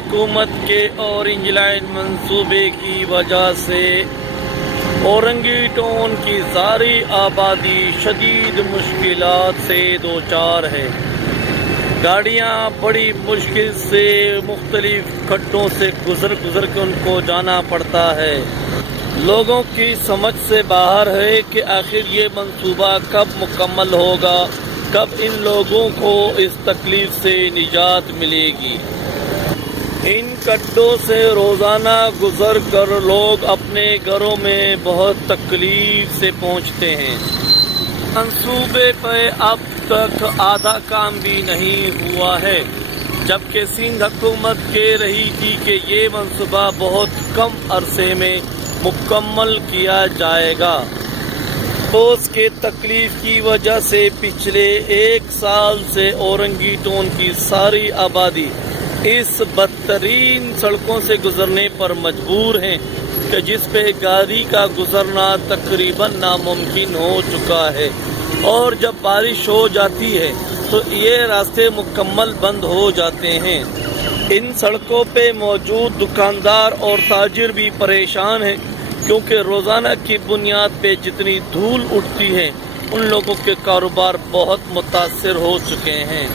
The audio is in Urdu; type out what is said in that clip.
حکومت کے اورنج لائن منصوبے کی وجہ سے اورنگی ٹون کی ساری آبادی شدید مشکلات سے دوچار ہے۔ گاڑیاں بڑی مشکل سے مختلف کھڈوں سے گزر کے ان کو جانا پڑتا ہے۔ لوگوں کی سمجھ سے باہر ہے کہ آخر یہ منصوبہ کب مکمل ہوگا، کب ان لوگوں کو اس تکلیف سے نجات ملے گی۔ ان کھڈوں سے روزانہ گزر کر لوگ اپنے گھروں میں بہت تکلیف سے پہنچتے ہیں۔ منصوبے پہ اب تک آدھا کام بھی نہیں ہوا ہے، جبکہ سندھ حکومت کہہ رہی تھی کہ یہ منصوبہ بہت کم عرصے میں مکمل کیا جائے گا۔ اس کے تکلیف کی وجہ سے پچھلے 1 سال سے اورنگی ٹون کی ساری آبادی اس بدترین سڑکوں سے گزرنے پر مجبور ہیں کہ جس پہ گاڑی کا گزرنا تقریباً ناممکن ہو چکا ہے، اور جب بارش ہو جاتی ہے تو یہ راستے مکمل بند ہو جاتے ہیں۔ ان سڑکوں پہ موجود دکاندار اور تاجر بھی پریشان ہیں، کیونکہ روزانہ کی بنیاد پہ جتنی دھول اٹھتی ہے ان لوگوں کے کاروبار بہت متاثر ہو چکے ہیں۔